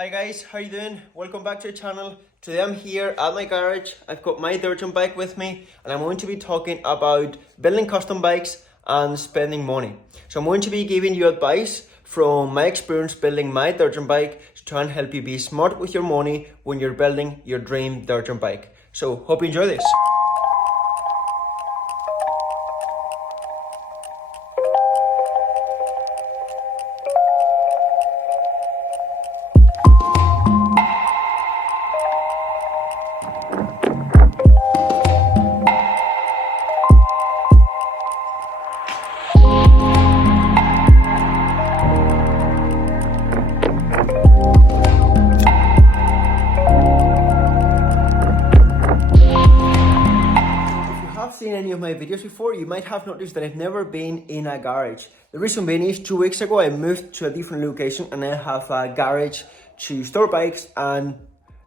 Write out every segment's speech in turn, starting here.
Hi guys, how you doing? Welcome back to the channel. Today I'm here at my garage. I've got my dirt jump bike with me and I'm going to be talking about building custom bikes and spending money. So I'm going to be giving you advice from my experience building my dirt jump bike to try and help you be smart with your money when you're building your dream dirt jump bike. So hope you enjoy this. Seen any of my videos before, you might have noticed that I've never been in a garage. The reason being is 2 weeks ago I moved to a different location and I have a garage to store bikes and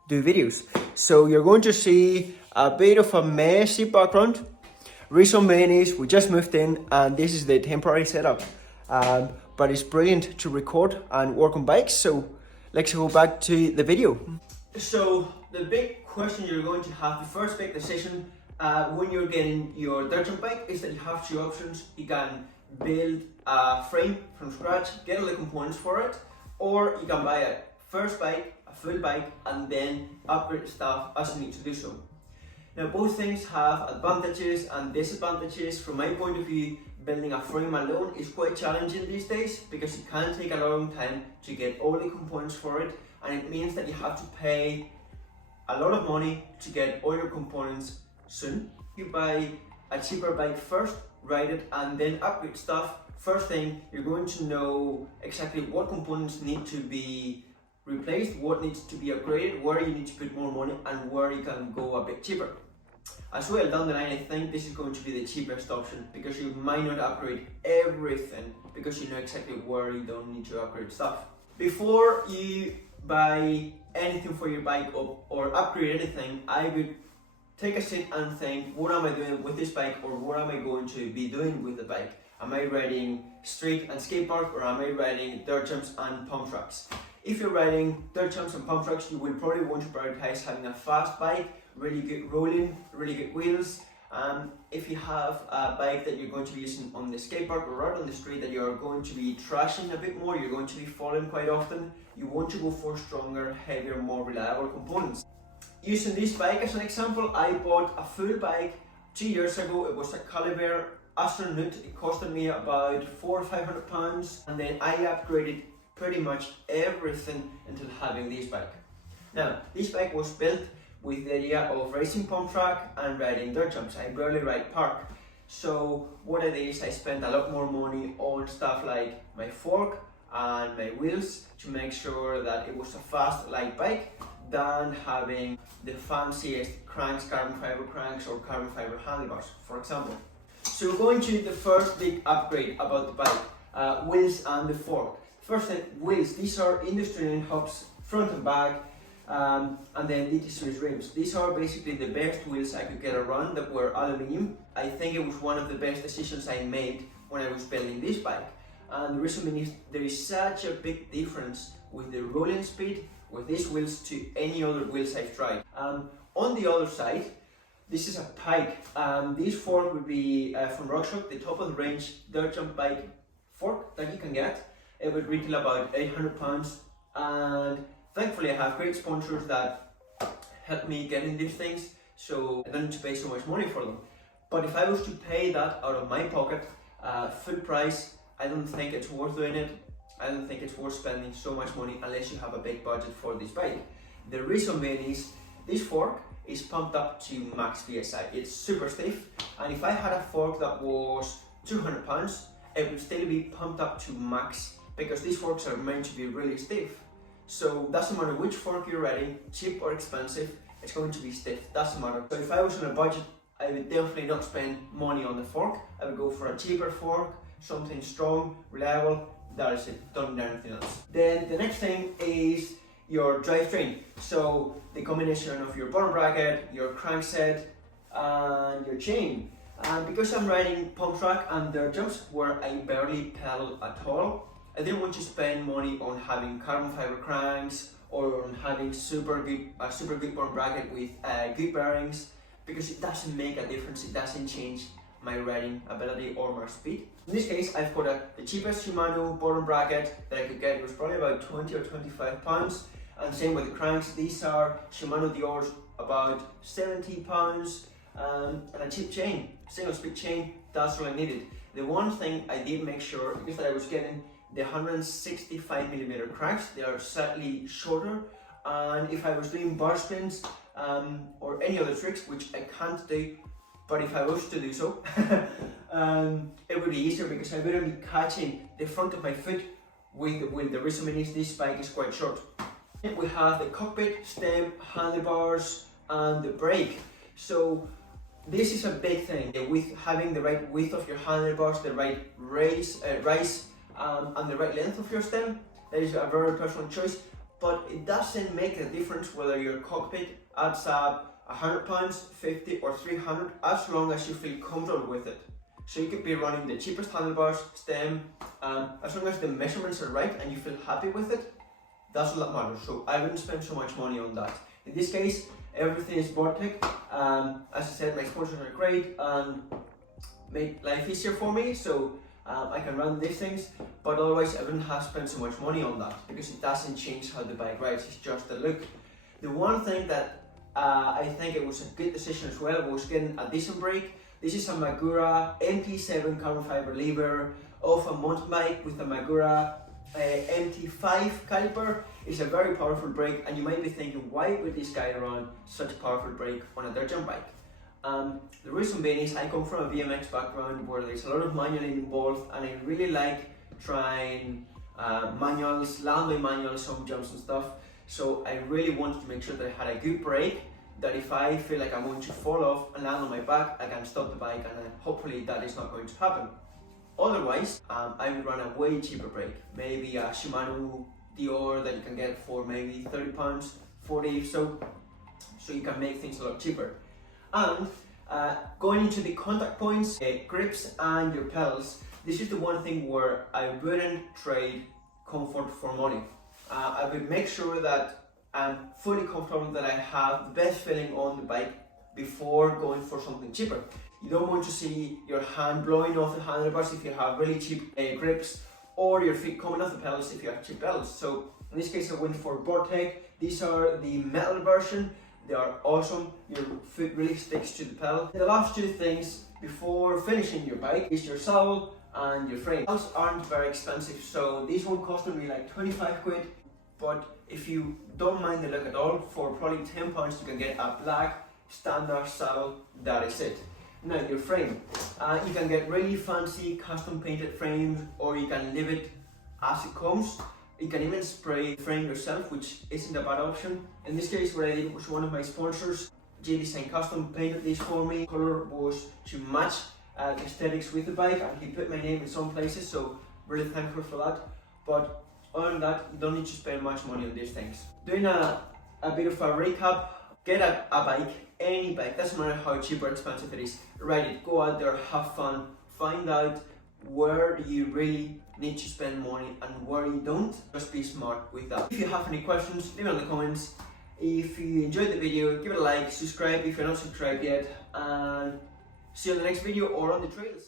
do videos. So you're going to see a bit of a messy background. Reason being is we just moved in and this is the temporary setup. But it's brilliant to record and work on bikes, so let's go back to the video. So the big question you're going to have, the first big decision when you're getting your dirt jump bike is that you have two options. You can build a frame from scratch, get all the components for it, or you can buy a first bike, a full bike, and then upgrade stuff as you need to do so. Now both things have advantages and disadvantages. From my point of view, building a frame alone is quite challenging these days because it can take a long time to get all the components for it, and it means that you have to pay a lot of money to get all your components soon. You buy a cheaper bike first, ride it, and then upgrade stuff. First thing, you're going to know exactly what components need to be replaced, what needs to be upgraded, where you need to put more money, and where you can go a bit cheaper. As well down the line, I think this is going to be the cheapest option because you might not upgrade everything because you know exactly where you don't need to upgrade stuff. Before you buy anything for your bike or upgrade anything, I would take a sit and think, what am I doing with this bike, or what am I going to be doing with the bike? Am I riding street and skate park, or am I riding dirt jumps and pump tracks? If you're riding dirt jumps and pump tracks, you will probably want to prioritize having a fast bike, really good rolling, really good wheels. If you have a bike that you're going to be using on the skate park or out on the street that you're going to be trashing a bit more, you're going to be falling quite often, you want to go for stronger, heavier, more reliable components. Using this bike as an example, I bought a full bike 2 years ago. It was a Caliber Astronaut. It costed me about £400 or £500, and then I upgraded pretty much everything until having this bike. Now, this bike was built with the idea of racing pump track and riding dirt jumps. I barely ride park. So what I did is I spent a lot more money on stuff like my fork and my wheels to make sure that it was a fast, light bike than having the fanciest cranks, carbon fiber cranks or carbon fiber handlebars, for example. So going to the first big upgrade about the bike, wheels and the fork. First thing, wheels. These are industry hubs, front and back, and then DT series rims. These are basically the best wheels I could get around that were aluminium. I think it was one of the best decisions I made when I was building this bike. And the reason is there is such a big difference with the rolling speed with these wheels to any other wheels I've tried. On the other side, this is a pike. This fork would be from RockShox, the top of the range dirt jump bike fork that you can get. It would retail about £800, and thankfully I have great sponsors that help me getting these things, so I don't need to pay so much money for them. But if I was to pay that out of my pocket, full price, I don't think it's worth doing it. I don't think it's worth spending so much money unless you have a big budget for this bike. The reason being is this fork is pumped up to max PSI. It's super stiff, and if I had a fork that was £200, it would still be pumped up to max because these forks are meant to be really stiff. So doesn't matter which fork you're riding, cheap or expensive, it's going to be stiff, doesn't matter. So if I was on a budget, I would definitely not spend money on the fork. I would go for a cheaper fork, something strong, reliable. That is it, don't need anything else. Then the next thing is your drivetrain. So the combination of your bottom bracket, your crankset, and your chain. And because I'm riding pump track and dirt jumps where I barely pedal at all, I didn't want to spend money on having carbon fiber cranks or having a super good bottom bracket with good bearings, because it doesn't make a difference. It doesn't change my riding ability or my speed. In this case, I've got the cheapest Shimano bottom bracket that I could get. It was probably about 20 or 25 pounds. And same with the cranks. These are Shimano Dior's, about 70 pounds, and a cheap chain, single speed chain. That's all I needed. The one thing I did make sure is that I was getting the 165mm cranks. They are slightly shorter, and if I was doing bar spins or any other tricks, which I can't do, but if I was to do so, it would be easier because I wouldn't be catching the front of my foot with the wheel. The reason is this bike is quite short. We have the Cockpit Stem, handlebars, and the brake. So this is a big thing, with having the right width of your handlebars, the right rise, and the right length of your stem. That is a very personal choice, but it doesn't make a difference whether your cockpit adds up 100 pounds, 50 or 300, as long as you feel comfortable with it. So you could be running the cheapest handlebars, stem, as long as the measurements are right and you feel happy with it, that's all that matters. So I wouldn't spend so much money on that. In this case, everything is Vortec. As I said, my sponsors are great and made life easier for me, so I can run these things, but otherwise I wouldn't have spent so much money on that because it doesn't change how the bike rides, it's just the look. The one thing that I think it was a good decision as well was getting a decent brake. This is a Magura MT7 carbon fiber lever of a mountain bike with a Magura MT5 caliper. It's a very powerful brake, and you might be thinking, why would this guy run such a powerful brake on a dirt jump bike? The reason being is I come from a BMX background where there's a lot of manual involved, and I really like trying manuals, land manuals, some jumps and stuff. So I really wanted to make sure that I had a good brake, that if I feel like I'm going to fall off and land on my back, I can stop the bike, and hopefully that is not going to happen. Otherwise, I would run a way cheaper brake, maybe a Shimano Dior that you can get for maybe 30 pounds, 40 if so you can make things a lot cheaper. And going into the contact points, grips and your pedals, this is the one thing where I wouldn't trade comfort for money. I would make sure that I'm fully comfortable, that I have the best feeling on the bike before going for something cheaper. You don't want to see your hand blowing off the handlebars if you have really cheap grips, or your feet coming off the pedals if you have cheap pedals. So in this case I went for Vortec. These are the metal version. They are awesome. Your foot really sticks to the pedal. The last two things before finishing your bike is your saddle and your frame. Saddles aren't very expensive, so these one costed me like 25 quid. But if you don't mind the look at all, for probably 10 pounds you can get a black standard saddle. That is it. Now your frame, you can get really fancy custom painted frames, or you can leave it as it comes. You can even spray the frame yourself, which isn't a bad option. In this case, what I did was one of my sponsors, J-Design Custom, painted this for me. The color was to match the aesthetics with the bike, and he put my name in some places, so really thankful for that. But other than that, you don't need to spend much money on these things. Doing a bit of a recap, get a bike, any bike, doesn't matter how cheap or expensive it is, ride it, go out there, have fun, find out where you really need to spend money and where you don't. Just be smart with that. If you have any questions, leave it in the comments. If you enjoyed the video, give it a like, subscribe if you're not subscribed yet, and see you in the next video or on the trails.